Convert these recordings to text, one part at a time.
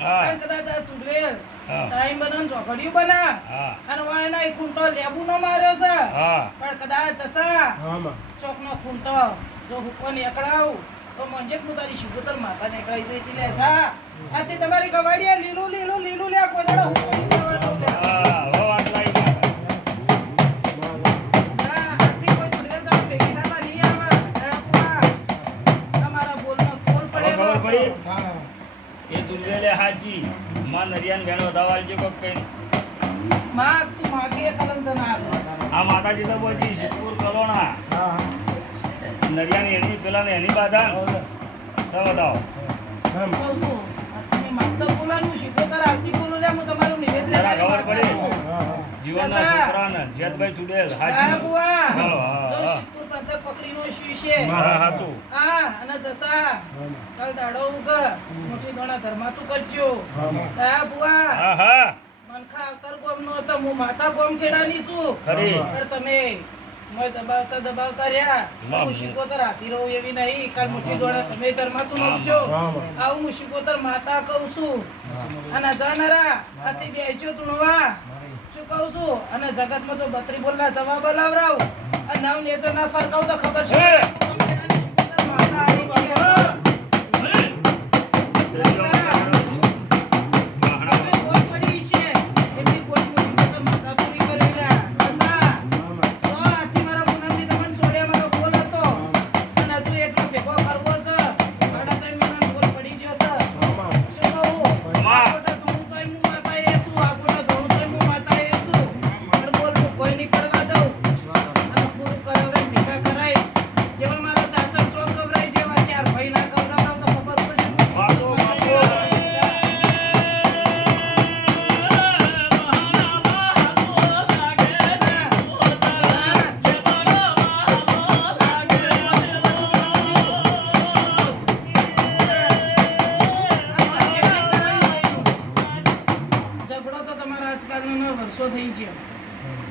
હા. અને કદાચ આ ચૂડવેલ ટાઈમ બને ચોકડીયું બના અને વાયના એ ખૂંટો લેબુ નો માર્યો છે. પણ કદાચ ચોકનો ખૂંટો જો હુક્કો નીકળાવ તો મંજે હું તારી શિકોતર માથા નીકળાઈ જઈ હતી લે. જા. આથી તમારી ગવાડિયા લીલું લીલું લીલું લે કોઈ દાડો હુક્કો નહીં થવા દઉં લે હા. ખબર પડી? એ તુલવેલે હાજી. માં નરિયાન ભેણો દવાલજો કોક કઈ. માં તું માગી એ કલમ તો ના આ માતાજી તો બોજી સિદ્ધપુર કલોણા. હા નરિયાની એની પેલા ને એની બાધા. હા હા જીવનના છોકરાને જેતભાઈ ચુડેલ. હાજી. પંથક પકડીનો શી છે. હા અને જસા, કાલ દાડો ઉગ, મોટી દોણા ધર્માતું કરજો. હા, બુઆ. મનખા અવતાર ગોમનો હતો, હું માતા ગોમ ખેડાની છું. પણ તમે મોય દબાવતા દબાવતા રહ્યા. હું શિકોતર હાથી રહું એવી નહીં. કાલ મોટી દોડા તમે ધર્માતું નાખજો આવું હું શિકોતર માતા કહું છું. અને જાનરા આથી બેસજો તુણવા. શું કહું છું? અને જગતમાં જો બત્રી બોલના જવાબ લાવરાવ નામ નેજો ના ફરકાવ તો ખબર છે. આજકાલનો વર્ષો થઈ ગયો.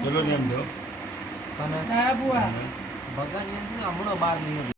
ચલો ને એમ જો હા બુઆ. ભગવાન હમણાં બાર મહિનો